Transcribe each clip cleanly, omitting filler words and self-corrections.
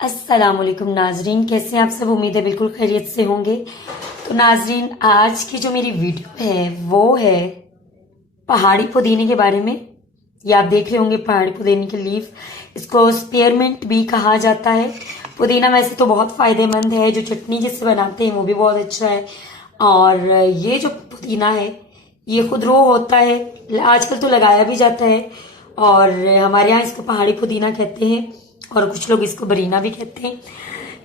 अस्सलामुअलैकुम नाजरीन, कैसे हैं आप सब। उम्मीद है बिल्कुल खैरियत से होंगे। तो नाजरीन, आज की जो मेरी वीडियो है वो है पहाड़ी पुदीने के बारे में। ये आप देख रहे होंगे पहाड़ी पुदीने की लीफ, इसको स्पेयरमिंट भी कहा जाता है। पुदीना वैसे तो बहुत फायदेमंद है, जो चटनी जिससे बनाते हैं वो भी बहुत अच्छा है। और ये जो पुदीना है ये खुदरो होता है, आजकल तो लगाया भी जाता है। और हमारे यहाँ इसको पहाड़ी पुदीना कहते हैं और कुछ लोग इसको बरीना भी कहते हैं।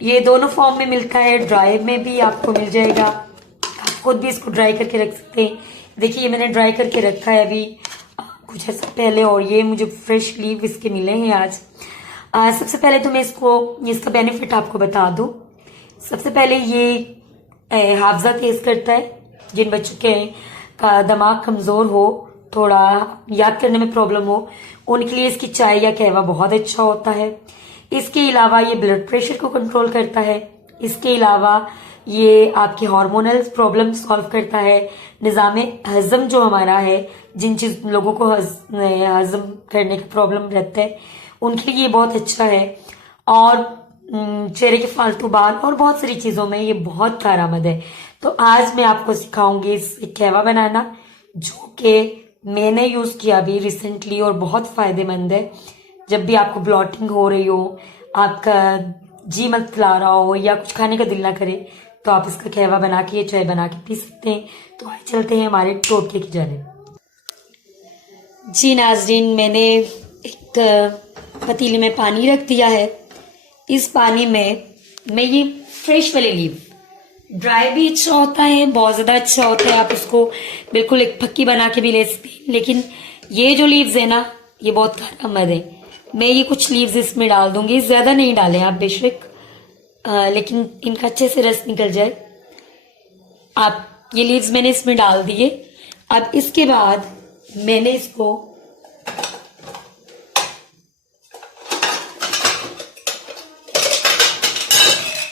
ये दोनों फॉर्म में मिलता है, ड्राई में भी आपको मिल जाएगा, आप खुद भी इसको ड्राई करके रख सकते हैं। देखिए ये मैंने ड्राई करके रखा है अभी कुछ ऐसा पहले, और ये मुझे फ्रेश लीव इसके मिले हैं आज। सबसे पहले तो मैं इसका बेनिफिट आपको बता दूं। सबसे पहले ये हाफजा तेज करता है। जिन बच्चों के का दिमाग कमजोर हो, थोड़ा याद करने में प्रॉब्लम हो, उनके लिए इसकी चाय या कहवा बहुत अच्छा होता है। इसके अलावा ये ब्लड प्रेशर को कंट्रोल करता है। इसके अलावा ये आपके हार्मोनल प्रॉब्लम सॉल्व करता है। निज़ाम हजम जो हमारा है, जिन चीज लोगों को हजम करने का प्रॉब्लम रहता है उनके लिए ये बहुत अच्छा है। और चेहरे के फालतू बाल और बहुत सारी चीजों में ये बहुत कारआमद है। तो आज मैं आपको सिखाऊंगी इस कहवा बनाना, जो कि मैंने यूज किया अभी रिसेंटली और बहुत फायदेमंद है। जब भी आपको ब्लॉटिंग हो रही हो, आपका जी मत ला रहा हो या कुछ खाने का दिल ना करे, तो आप इसका कहवा बना के या चाय बना के पी सकते हैं। तो आइए चलते हैं हमारे टोटके की जानिब। जी नाजरीन, मैंने एक पतीले में पानी रख दिया है। इस पानी में मैं ये फ्रेश वाली लीव, ड्राई भी अच्छा होता है, बहुत ज्यादा अच्छा होता है, आप उसको बिल्कुल एक फक्की बना के भी ले सकते हैं। लेकिन ये जो लीव्स है ना, ये बहुत कारआमद है। मैं ये कुछ लीव्स इसमें डाल दूंगी, ज्यादा नहीं डालें आप बेशक, लेकिन इनका अच्छे से रस निकल जाए। आप ये लीव्स मैंने इसमें डाल दिए। अब इसके बाद मैंने इसको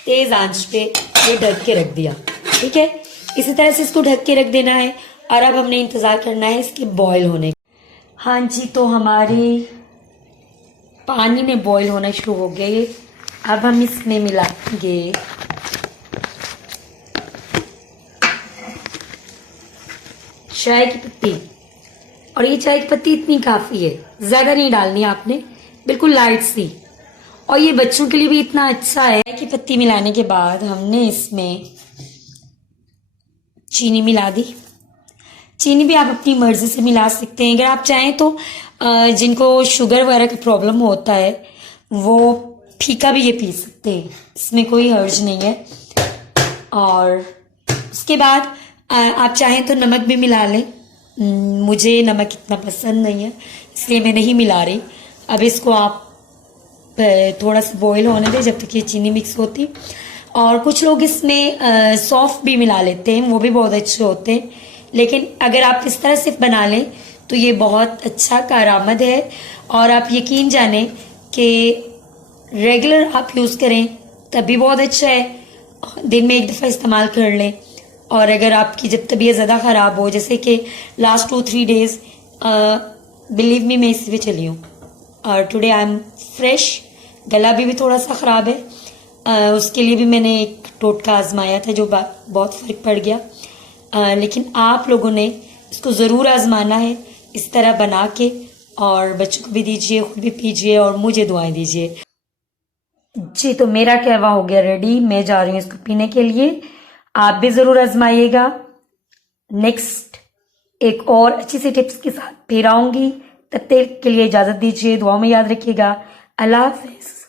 तेज आंच पे ये ढक के रख दिया। ठीक है, इसी तरह से इसको ढक के रख देना है। और अब हमने इंतजार करना है इसके बॉईल होने का। हाँ जी, तो हमारे पानी में बॉईल होना शुरू हो गया ये। अब हम इसमें मिलाएंगे चाय की पत्ती। और ये चाय की पत्ती इतनी काफी है, ज्यादा नहीं डालनी आपने, बिल्कुल लाइट सी। और ये बच्चों के लिए भी इतना अच्छा है कि पत्ती मिलाने के बाद हमने इसमें चीनी मिला दी। चीनी भी आप अपनी मर्जी से मिला सकते हैं, अगर आप चाहें तो। जिनको शुगर वगैरह का प्रॉब्लम होता है वो फीका भी ये पी सकते हैं, इसमें कोई हर्ज नहीं है। और उसके बाद आप चाहें तो नमक भी मिला लें। मुझे नमक इतना पसंद नहीं है, इसलिए मैं नहीं मिला रही। अब इसको आप थोड़ा सा बॉईल होने दें जब तक ये चीनी मिक्स होती। और कुछ लोग इसमें सौंफ भी मिला लेते हैं, वो भी बहुत अच्छे होते हैं। लेकिन अगर आप इस तरह सिर्फ बना लें तो ये बहुत अच्छा कारआमद है। और आप यकीन जाने कि रेगुलर आप यूज़ करें तब भी बहुत अच्छा है, दिन में एक दफ़ा इस्तेमाल कर लें। और अगर आपकी जब तबीयत ज़्यादा ख़राब हो, जैसे कि लास्ट 2-3 डेज, बिलीव मी मैं इसी पे चली हूँ। और टुडे आई एम फ्रेश। गला भी थोड़ा सा ख़राब है, उसके लिए भी मैंने एक टोटका आजमाया था जो बहुत फ़र्क पड़ गया। लेकिन आप लोगों ने इसको ज़रूर आजमाना है इस तरह बना के, और बच्चों को भी दीजिए, खुद भी पीजिए और मुझे दुआएं दीजिए। जी, तो मेरा कहवा हो गया रेडी, मैं जा रही हूँ इसको पीने के लिए। आप भी ज़रूर आजमाइएगा। नेक्स्ट एक और अच्छी सी टिप्स के साथ फिर आऊंगी। तब तक के लिए इजाज़त दीजिए, दुआ में याद रखिएगा। अल्लाह हाफ़िज़।